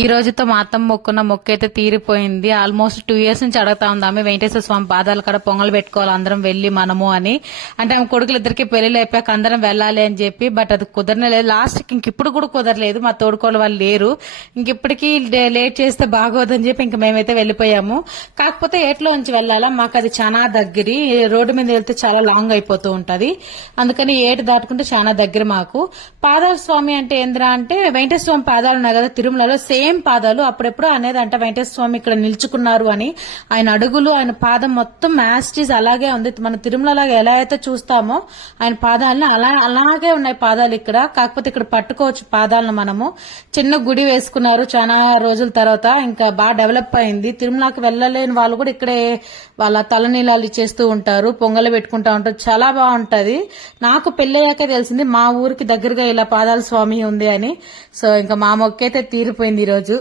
ఈ రోజుతో మా అత్తమ్మ మొక్కున్న మొక్కు అయితే తీరిపోయింది. ఆల్మోస్ట్ 2 years నుంచి అడుగుతా ఉంది ఆమె వెంకటేశ్వర స్వామి పాదాల కాడ పొంగలు పెట్టుకోవాలి అందరం వెళ్లి మనము అని. అంటే ఆమె కొడుకులు ఇద్దరికి పెళ్లిళ్ళు అయిపోయాక అందరం వెళ్ళాలి అని చెప్పి, బట్ అది కుదరలేదు. లాస్ట్ కి ఇప్పుడు కూడా కుదరలేదు, మా తోడుకోళ్ళు వాళ్ళు లేరు. ఇప్పటికీ లేట్ చేస్తే బాగోదని చెప్పి ఇంక మేమైతే వెళ్ళిపోయాము. కాకపోతే ఏట్లో నుంచి వెళ్ళాలా, మాకు అది చాలా దగ్గరి, రోడ్డు మీద వెళ్తే చాలా లాంగ్ అయిపోతూ ఉంటది. అందుకని ఏటు దాటుకుంటే చాలా దగ్గర మాకు. పాదాల స్వామి అంటే ఏంద్రా అంటే వెంకటేశ్వర స్వామి పాదాలు ఉన్నాయి కదా తిరుమలలో, సేమ్ పాదాలు. అప్పుడెప్పుడు అనేది అంటే వెంకటేశ్వర స్వామి ఇక్కడ నిల్చుకున్నారు అని. ఆయన అడుగులు, ఆయన పాదం మొత్తం మ్యాస్టీస్ అలాగే ఉంది. మన తిరుమల ఎలా అయితే చూస్తామో ఆయన పాదాలను అలాగే ఉన్నాయి పాదాలు ఇక్కడ. కాకపోతే ఇక్కడ పట్టుకోవచ్చు పాదాలను మనము. చిన్న గుడి వేసుకున్నారు చాలా రోజుల తర్వాత, ఇంకా బాగా డెవలప్ అయింది. తిరుమలకి వెళ్ళలేని వాళ్ళు కూడా ఇక్కడే వాళ్ళ తలనీలాలు ఇచ్చేస్తూ ఉంటారు, పొంగలు పెట్టుకుంటా ఉంటారు. చాలా బాగుంటది. నాకు పెళ్ళయ్యాకే తెలిసింది మా ఊరికి దగ్గరగా ఇలా పాదాల స్వామి ఉంది అని. సో ఇంకా మా మొక్కైతే తీరిపోయింది ఈరోజు.